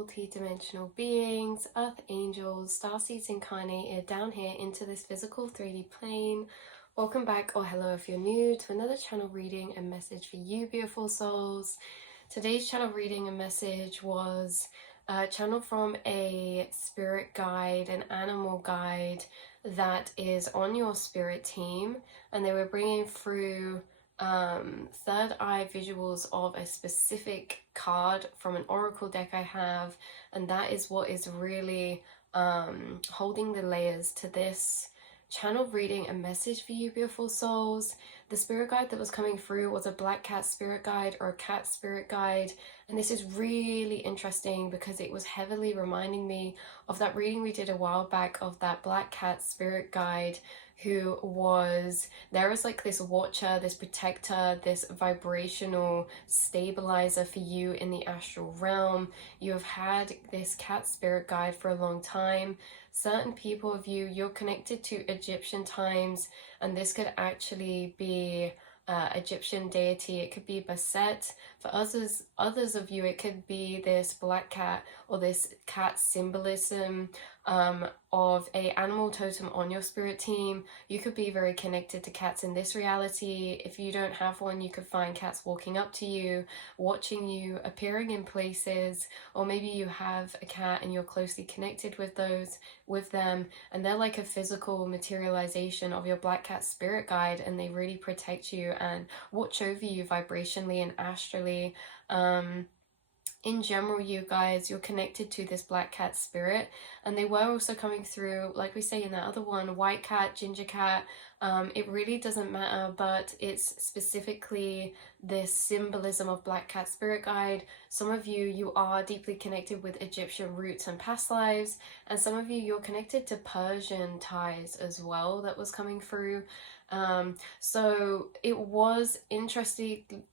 multi-dimensional beings, earth angels, starseeds incarnated down here into this physical 3D plane. Welcome back, or hello if you're new, to another channel reading and message for you, beautiful souls. Today's channel reading and message was channeled from a spirit guide, an animal guide that is on your spirit team, and they were bringing through third eye visuals of a specific card from an oracle deck I have, and that is what is really holding the layers to this channel reading a message for you, beautiful souls. The spirit guide that was coming through was a black cat spirit guide or a cat spirit guide, and this is really interesting because it was heavily reminding me of that reading we did a while back of that black cat spirit guide who was there as like this watcher, this protector, this vibrational stabilizer for you in the astral realm. You have had this cat spirit guide for a long time. Certain people of you, you're connected to Egyptian times, and this could actually be Egyptian deity. It could be Baset. For others of you, it could be this black cat or this cat symbolism of a animal totem on your spirit team. You could be very connected to cats in this reality. If you don't have one, you could find cats walking up to you, watching you, appearing in places, or maybe you have a cat and you're closely connected with them, and they're like a physical materialization of your black cat spirit guide, and they really protect you and watch over you vibrationally and astrally. In general, you guys, you're connected to this black cat spirit, and they were also coming through, like we say in that other one, white cat, ginger cat. It really doesn't matter, but it's specifically this symbolism of black cat spirit guide. Some of you, you are deeply connected with Egyptian roots and past lives, and some of you, you're connected to Persian ties as well that was coming through. So it was interestingly,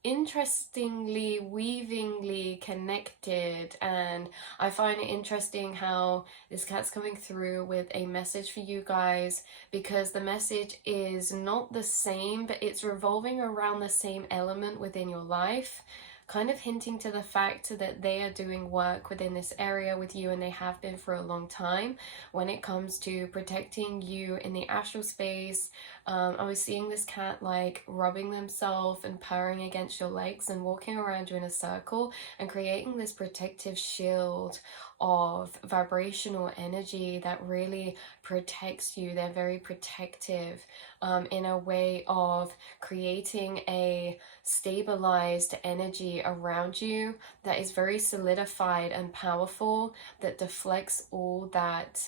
weavingly connected, and I find it interesting how this cat's coming through with a message for you guys, because the message is not the same, but it's revolving around the same element within your life, kind of hinting to the fact that they are doing work within this area with you, and they have been for a long time when it comes to protecting you in the astral space. I was seeing this cat like rubbing themselves and purring against your legs and walking around you in a circle and creating this protective shield of vibrational energy that really protects you. They're very protective in a way of creating a stabilized energy around you that is very solidified and powerful, that deflects all that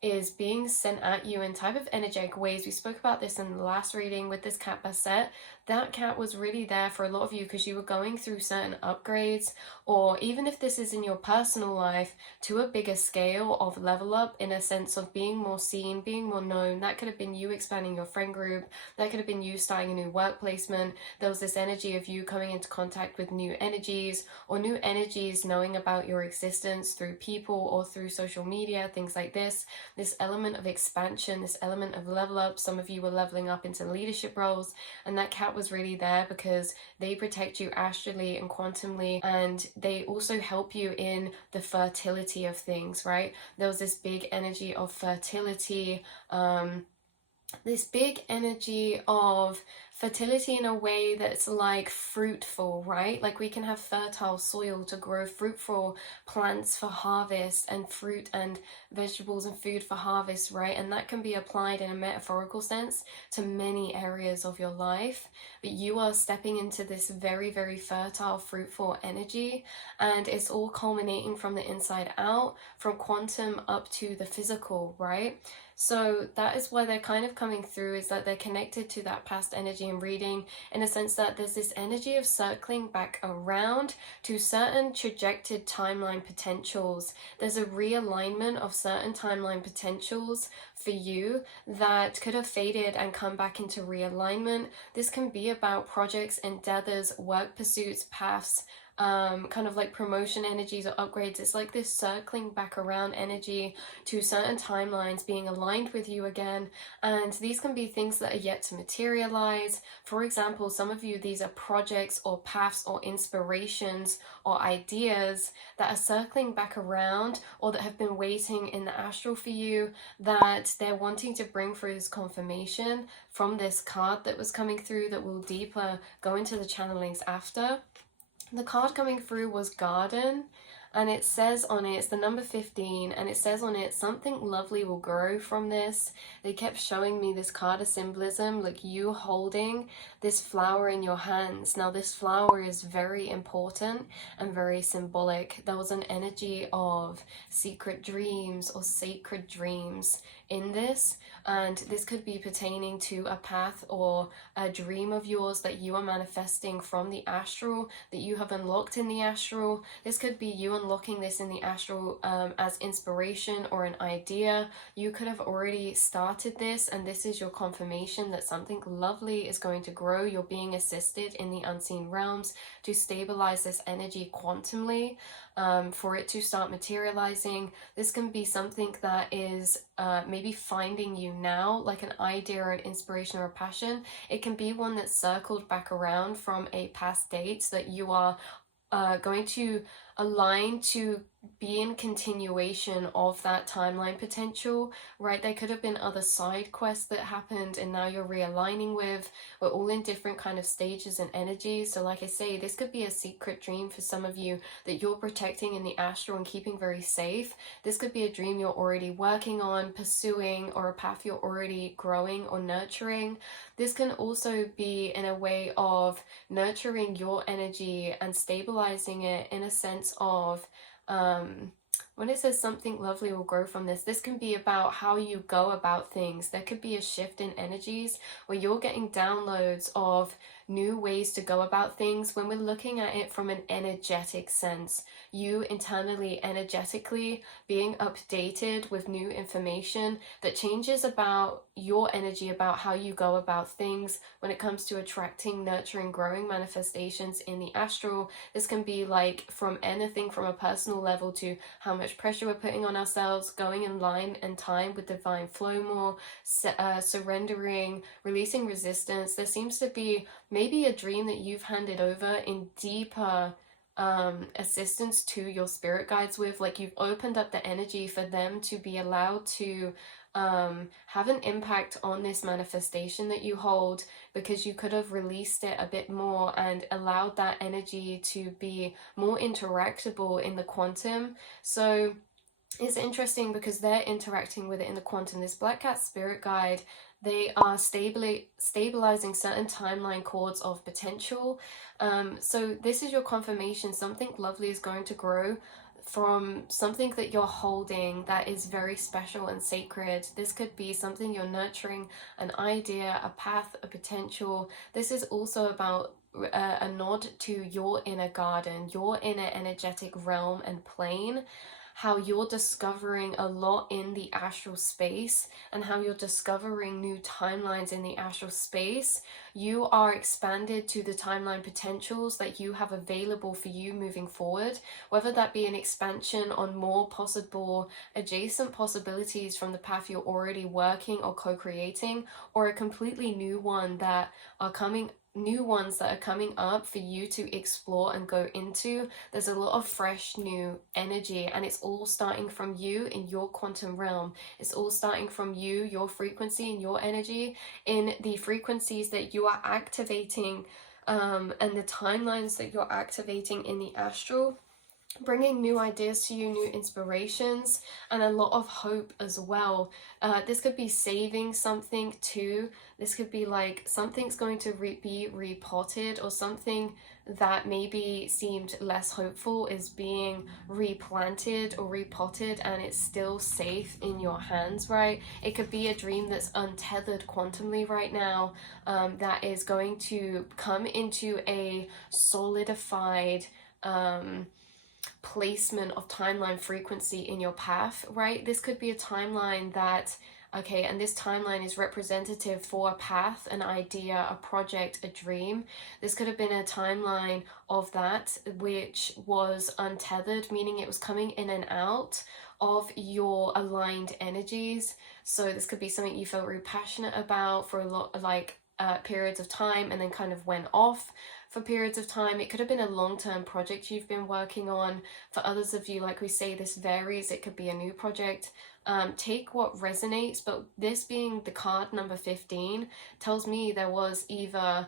is being sent at you in type of energetic ways. We spoke about this in the last reading with this cat Baset. That cat was really there for a lot of you because you were going through certain upgrades, or even if this is in your personal life, to a bigger scale of level up in a sense of being more seen, being more known. That could have been you expanding your friend group. That could have been you starting a new work placement. There was this energy of you coming into contact with new energies, or new energies knowing about your existence through people or through social media, things like this. This element of expansion, this element of level up. Some of you were leveling up into leadership roles, and that cat was really there because they protect you astrally and quantumly, and they also help you in the fertility of things, right? There was this big energy of fertility, this big energy of fertility in a way that's like fruitful, right? Like we can have fertile soil to grow fruitful plants for harvest, and fruit and vegetables and food for harvest, right? And that can be applied in a metaphorical sense to many areas of your life. But you are stepping into this very, very fertile, fruitful energy, and it's all culminating from the inside out, from quantum up to the physical, right? So that is why they're kind of coming through, is that they're connected to that past energy and reading, in a sense that there's this energy of circling back around to certain trajected timeline potentials. There's a realignment of certain timeline potentials for you that could have faded and come back into realignment. This can be about projects, endeavors, work pursuits, paths, kind of like promotion energies or upgrades. It's like this circling back around energy to certain timelines being aligned with you again. And these can be things that are yet to materialize. For example, some of you, these are projects or paths or inspirations or ideas that are circling back around, or that have been waiting in the astral for you, that they're wanting to bring through this confirmation from this card that was coming through, that will deeper go into the channelings after. The card coming through was Garden, and it says on it, it's the number 15, and it says on it, something lovely will grow from this. They kept showing me this card of symbolism, like you holding this flower in your hands. Now this flower is very important and very symbolic. There was an energy of secret dreams or sacred dreams in this, and this could be pertaining to a path or a dream of yours that you are manifesting from the astral, that you have unlocked in the astral. This could be you unlocking this in the astral as inspiration or an idea. You could have already started this, and this is your confirmation that something lovely is going to grow. You're being assisted in the unseen realms to stabilize this energy quantumly, for it to start materializing. This can be something that is maybe finding you now, like an idea or an inspiration or a passion. It can be one that's circled back around from a past date that you are going to align to be in continuation of that timeline potential, right? There could have been other side quests that happened and now you're realigning with. We're all in different kind of stages and energies. So like I say, this could be a secret dream for some of you that you're protecting in the astral and keeping very safe. This could be a dream you're already working on, pursuing, or a path you're already growing or nurturing. This can also be in a way of nurturing your energy and stabilizing it in a sense of when it says something lovely will grow from this, this can be about how you go about things. There could be a shift in energies where you're getting downloads of new ways to go about things. When we're looking at it from an energetic sense, you internally, energetically being updated with new information that changes about your energy, about how you go about things when it comes to attracting, nurturing, growing manifestations in the astral. This can be like from anything from a personal level to how much pressure we're putting on ourselves, going in line and time with divine flow more, surrendering, releasing resistance. There seems to be maybe a dream that you've handed over in deeper assistance to your spirit guides with, like you've opened up the energy for them to be allowed to have an impact on this manifestation that you hold, because you could have released it a bit more and allowed that energy to be more interactable in the quantum. So it's interesting because they're interacting with it in the quantum. This Black Cat spirit guide, they are stabilizing certain timeline chords of potential. So this is your confirmation. Something lovely is going to grow from something that you're holding that is very special and sacred. This could be something you're nurturing, an idea, a path, a potential. This is also about a nod to your inner garden, your inner energetic realm and plane, how you're discovering a lot in the astral space and how you're discovering new timelines in the astral space. You are expanded to the timeline potentials that you have available for you moving forward, whether that be an expansion on more possible adjacent possibilities from the path you're already working or co-creating, or a completely new one that are coming new ones that are coming up for you to explore and go into. There's a lot of fresh new energy, and it's all starting from you in your quantum realm. It's all starting from you, your frequency and your energy in the frequencies that you are activating, and the timelines that you're activating in the astral, bringing new ideas to you, new inspirations, and a lot of hope as well. This could be saving something too. This could be like something's going to be repotted, or something that maybe seemed less hopeful is being replanted or repotted, and it's still safe in your hands, right? It could be a dream that's untethered quantumly right now, that is going to come into a solidified placement of timeline frequency in your path, right? This could be a timeline that Okay, and this timeline is representative for a path, an idea, a project, a dream. This could have been a timeline of that which was untethered, meaning it was coming in and out of your aligned energies. So this could be something you felt really passionate about for a lot, like periods of time, and then kind of went off for periods of time. It could have been a long-term project you've been working on. For others of you, like we say, this varies. It could be a new project. Take what resonates, but this being the card number 15 tells me there was either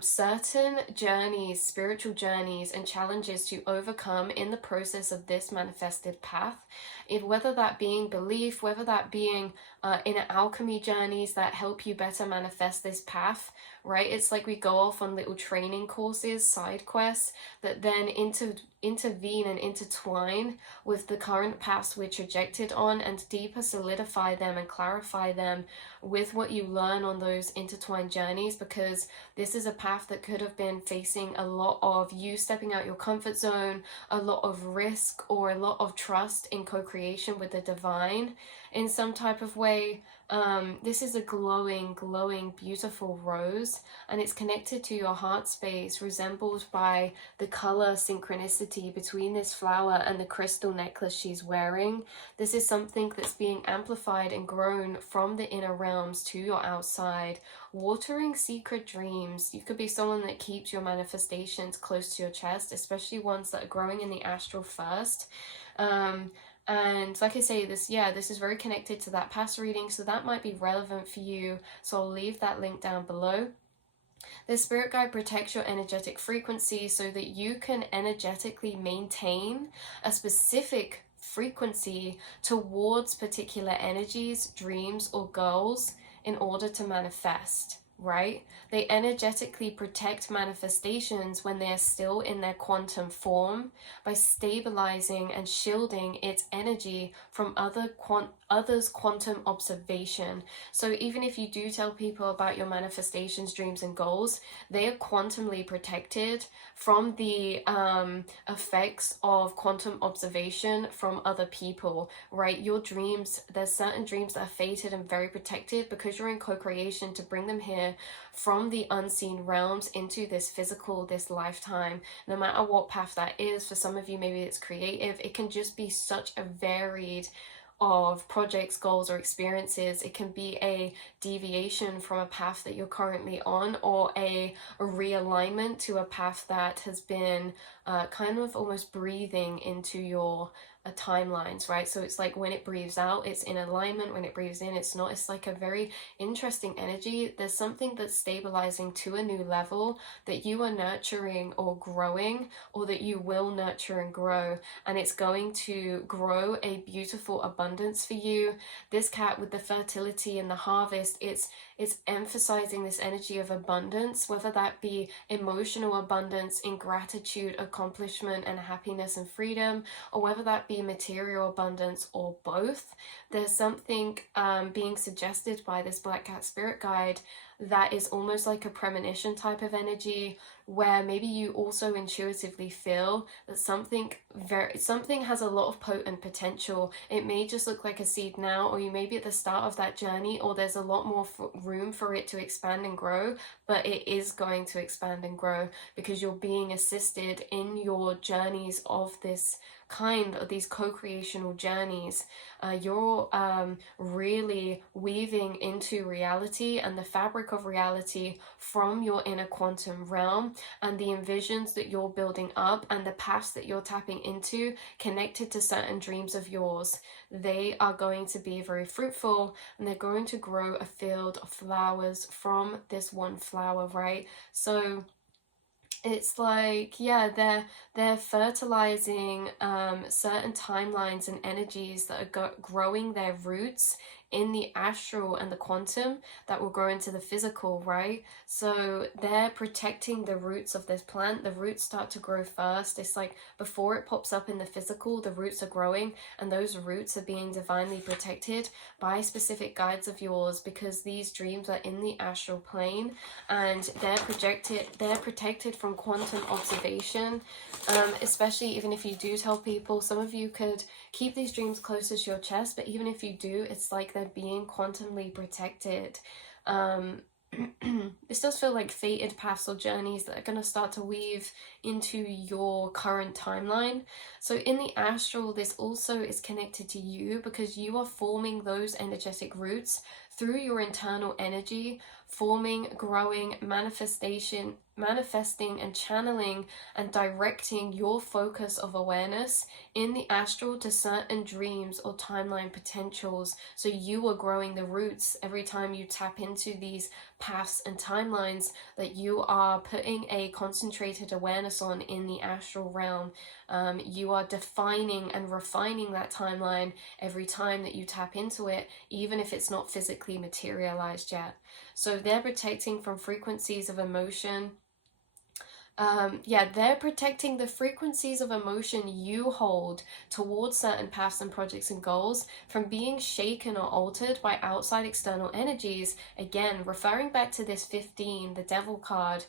certain journeys, spiritual journeys and challenges to overcome in the process of this manifested path. Whether that being belief, whether that being inner alchemy journeys that help you better manifest this path, right? It's like we go off on little training courses, side quests that then intervene and intertwine with the current paths we're trajected on, and deeper solidify them and clarify them with what you learn on those intertwined journeys, because this is a path that could have been facing a lot of you stepping out your comfort zone, a lot of risk, or a lot of trust in co-creation with the divine in some type of way. This is a glowing, beautiful rose, and it's connected to your heart space, resembled by the color synchronicity between this flower and the crystal necklace she's wearing. This is something that's being amplified and grown from the inner realms to your outside, watering secret dreams. You could be someone that keeps your manifestations close to your chest, especially ones that are growing in the astral first. And like I say, this is very connected to that past reading, so that might be relevant for you. So I'll leave that link down below. The spirit guide protects your energetic frequency so that you can energetically maintain a specific frequency towards particular energies, dreams, or goals in order to manifest, right? They energetically protect manifestations when they are still in their quantum form by stabilizing and shielding its energy from others' quantum observation. So even if you do tell people about your manifestations, dreams, and goals, they are quantumly protected from the effects of quantum observation from other people, right? Your dreams, there's certain dreams that are fated and very protected because you're in co-creation to bring them here from the unseen realms into this physical, this lifetime. No matter what path that is, for some of you maybe it's creative, it can just be such a varied of projects, goals, or experiences. It can be a deviation from a path that you're currently on, or a realignment to a path that has been kind of almost breathing into your timelines, right? So it's like when it breathes out, it's in alignment. When it breathes in, it's not. It's like a very interesting energy. There's something that's stabilizing to a new level that you are nurturing or growing, or that you will nurture and grow, and it's going to grow a beautiful abundance for you. This cat with the fertility and the harvest, it's emphasizing this energy of abundance, whether that be emotional abundance in gratitude, accomplishment, and happiness and freedom, or whether that be material abundance, or both. There's something being suggested by this Black Cat Spirit Guide that is almost like a premonition type of energy, where maybe you also intuitively feel that something has a lot of potent potential. It may just look like a seed now, or you may be at the start of that journey, or there's a lot more room for it to expand and grow, but it is going to expand and grow because you're being assisted in your journeys of this kind, of these co-creational journeys. You're really weaving into reality and the fabric of reality from your inner quantum realm, and the envisions that you're building up and the paths that you're tapping into connected to certain dreams of yours. They are going to be very fruitful, and they're going to grow a field of flowers from this one flower, right? So it's like, yeah, they're fertilizing certain timelines and energies that are growing their roots in the astral and the quantum that will grow into the physical, right? So they're protecting the roots of this plant. The roots start to grow first. It's like before it pops up in the physical, the roots are growing, and those roots are being divinely protected by specific guides of yours, because these dreams are in the astral plane, and they're protected from quantum observation. Especially even if you do tell people, some of you could keep these dreams closest to your chest, but even if you do, it's like they're being quantumly protected. This does feel like fated paths or journeys that are going to start to weave into your current timeline. So in the astral, this also is connected to you because you are forming those energetic roots through your internal energy, forming, growing, manifesting and channeling and directing your focus of awareness in the astral to certain dreams or timeline potentials. So you are growing the roots every time you tap into these paths and timelines that you are putting a concentrated awareness on in the astral realm. You are defining and refining that timeline every time that you tap into it, even if it's not physically materialized yet. So they're protecting from frequencies of emotion. They're protecting the frequencies of emotion you hold towards certain paths and projects and goals from being shaken or altered by outside external energies. Again, referring back to this 15, the Devil card,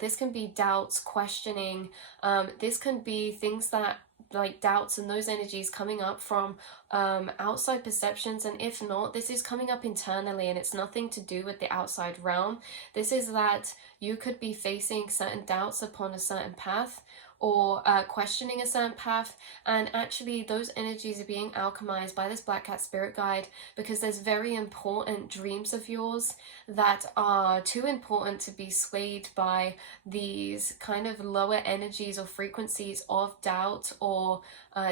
this can be doubts, questioning. This can be things that like doubts and those energies coming up from outside perceptions, and if not, this is coming up internally and it's nothing to do with the outside realm. This is that you could be facing certain doubts upon a certain path or questioning a certain path, and actually those energies are being alchemized by this Black Cat spirit guide because there's very important dreams of yours that are too important to be swayed by these kind of lower energies or frequencies of doubt or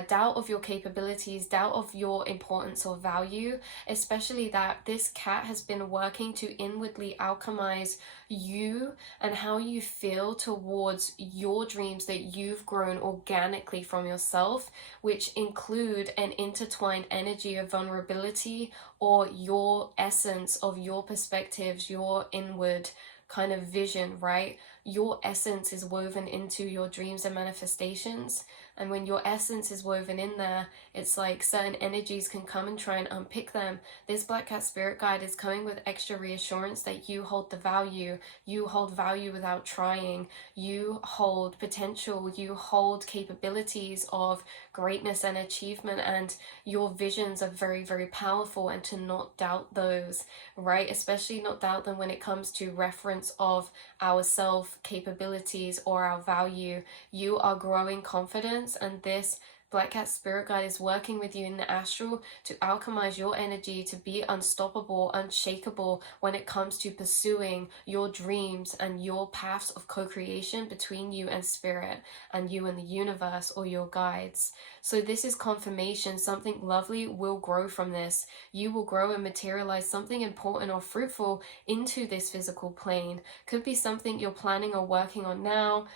doubt of your capabilities, doubt of your importance or value, especially that this cat has been working to inwardly alchemize you and how you feel towards your dreams that you've grown organically from yourself, which include an intertwined energy of vulnerability or your essence of your perspectives, your inward kind of vision, right? Your essence is woven into your dreams and manifestations. And when your essence is woven in there, it's like certain energies can come and try and unpick them. This Black Cat spirit guide is coming with extra reassurance that you hold the value. You hold value without trying. You hold potential. You hold capabilities of greatness and achievement, and your visions are very, very powerful, and to not doubt those, right? Especially not doubt them when it comes to reference of our self capabilities or our value. You are growing confidence, and this Black Cat spirit guide is working with you in the astral to alchemize your energy to be unstoppable, unshakable when it comes to pursuing your dreams and your paths of co-creation between you and spirit and you and the universe or your guides. So this is confirmation something lovely will grow from this. You will grow and materialize something important or fruitful into this physical plane. Could be something you're planning or working on now,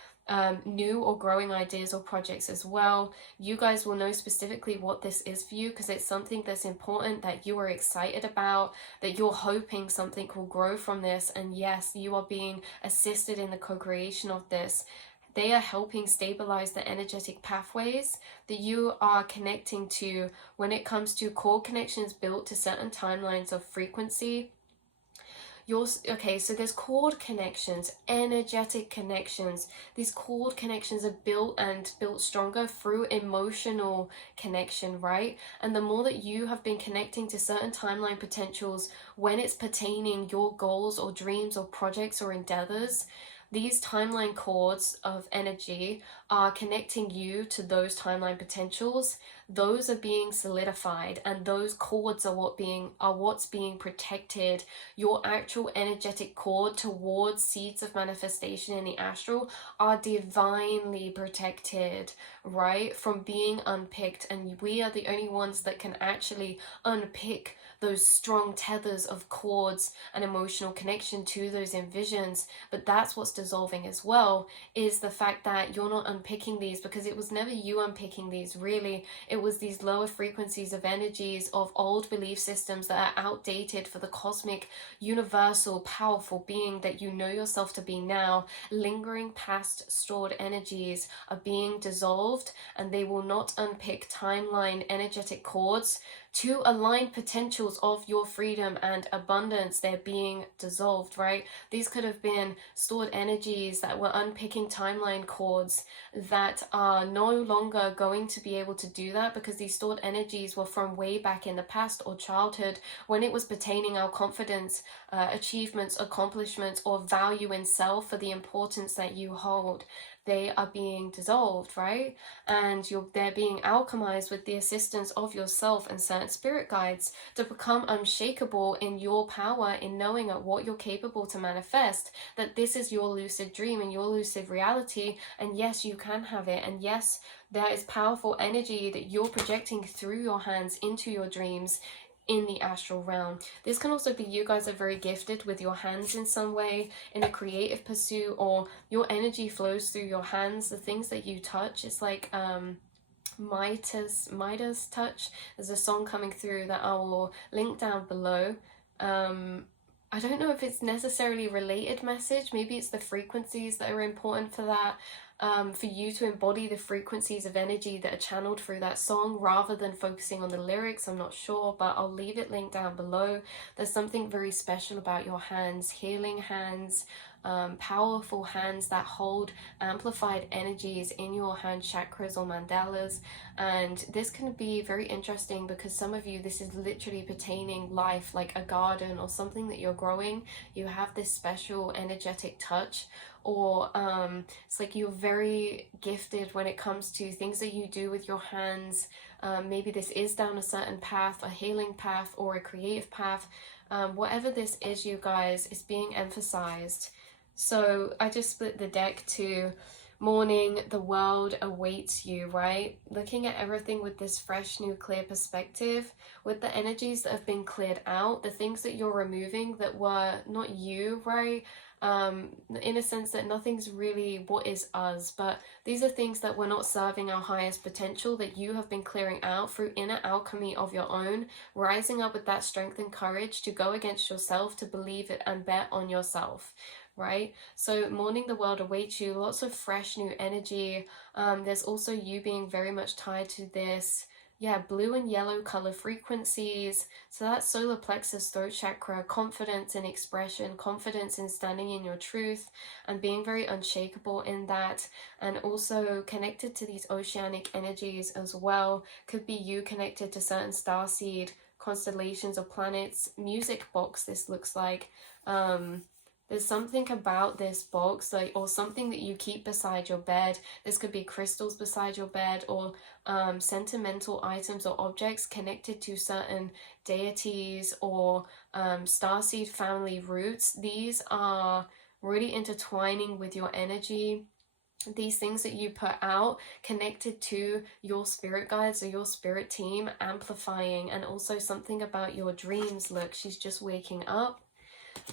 new or growing ideas or projects as well. You guys will know specifically what this is for you because it's something that's important, that you are excited about, that you're hoping something will grow from this, and yes, you are being assisted in the co-creation of this. They are helping stabilize the energetic pathways that you are connecting to when it comes to core connections built to certain timelines of frequency. So there's cord connections, energetic connections. These cord connections are built stronger through emotional connection, right? And the more that you have been connecting to certain timeline potentials when it's pertaining your goals or dreams or projects or endeavors, these timeline cords of energy are connecting you to those timeline potentials. Those are being solidified, and those cords are what's being protected. Your actual energetic cord towards seeds of manifestation in the astral are divinely protected, right, from being unpicked. And we are the only ones that can actually unpick those strong tethers of cords and emotional connection to those envisions. But that's what's dissolving as well, is the fact that you're not unpicking these, because it was never you unpicking these, really. It was these lower frequencies of energies of old belief systems that are outdated for the cosmic, universal, powerful being that you know yourself to be now. Lingering past stored energies are being dissolved, and they will not unpick timeline energetic cords to align potentials potentials of your freedom and abundance, they're being dissolved, right? These could have been stored energies that were unpicking timeline cords that are no longer going to be able to do that, because these stored energies were from way back in the past or childhood, when it was pertaining our confidence, achievements, accomplishments, or value in self for the importance that you hold. They are being dissolved, right? And they're being alchemized with the assistance of yourself and certain spirit guides to become unshakable in your power, in knowing at what you're capable to manifest, that this is your lucid dream and your lucid reality, and yes, you can have it, and yes, there is powerful energy that you're projecting through your hands into your dreams in the astral realm. This can also be you guys are very gifted with your hands in some way, in a creative pursuit, or your energy flows through your hands, the things that you touch. It's like Midas touch. There's a song coming through that I will link down below. I don't know if it's necessarily related message, maybe it's the frequencies that are important for that. For you to embody the frequencies of energy that are channeled through that song rather than focusing on the lyrics. I'm not sure, but I'll leave it linked down below. There's something very special about your hands, healing hands, powerful hands that hold amplified energies in your hand chakras or mandalas. And this can be very interesting because some of you, this is literally pertaining life, like a garden or something that you're growing. You have this special energetic touch, or it's like you're very gifted when it comes to things that you do with your hands. Maybe this is down a certain path, a healing path or a creative path. Whatever this is, you guys, is being emphasized. So I just split the deck to morning, the world awaits you, right? Looking at everything with this fresh, new, clear perspective, with the energies that have been cleared out, the things that you're removing that were not you, right? In a sense that nothing's really what is us, but these are things that were not serving our highest potential, that you have been clearing out through inner alchemy of your own, rising up with that strength and courage to go against yourself, to believe it and bet on yourself, right? So morning, the world awaits you, lots of fresh new energy. There's also you being very much tied to this blue and yellow color frequencies. So that's solar plexus, throat chakra, confidence in expression, confidence in standing in your truth and being very unshakable in that. And also connected to these oceanic energies as well. Could be you connected to certain starseed constellations or planets. Music box, this looks like. There's something about this box, like, or something that you keep beside your bed. This could be crystals beside your bed, or sentimental items or objects connected to certain deities or starseed family roots. These are really intertwining with your energy. These things that you put out connected to your spirit guides or your spirit team, amplifying. And also something about your dreams. Look, she's just waking up.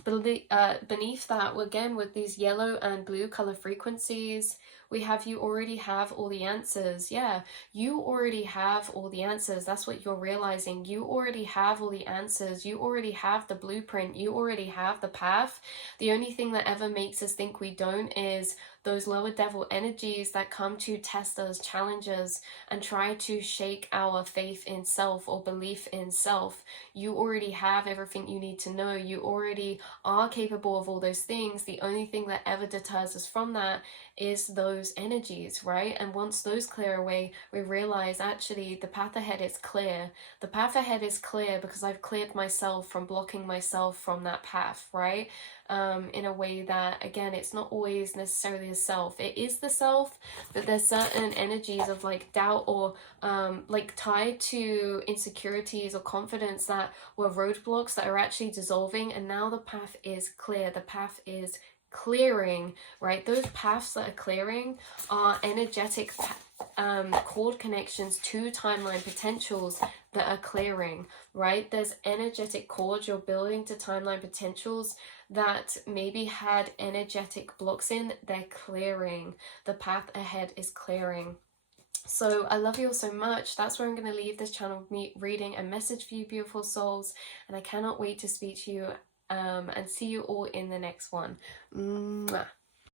Beneath that, again, with these yellow and blue color frequencies, we have you already have all the answers. Yeah, you already have all the answers. That's what you're realizing. You already have all the answers. You already have the blueprint. You already have the path. The only thing that ever makes us think we don't is those lower devil energies that come to test us, challenge us, and try to shake our faith in self or belief in self. You already have everything you need to know. You already are capable of all those things. The only thing that ever deters us from that is those energies, right? And once those clear away, we realize actually the path ahead is clear. The path ahead is clear because I've cleared myself from blocking myself from that path, right? In a way that, again, it's not always necessarily the self. It is the self, but there's certain energies of like doubt or like tied to insecurities or confidence that were roadblocks that are actually dissolving, and now the path is clear. The path is clearing, right? Those paths that are clearing are energetic cord connections to timeline potentials that are clearing, right? There's energetic cords you're building to timeline potentials that maybe had energetic blocks in. They're clearing. The path ahead is clearing. So I love you all so much. That's where I'm going to leave this channel, me reading a message for you, beautiful souls, and I cannot wait to speak to you and see you all in the next one. Mwah.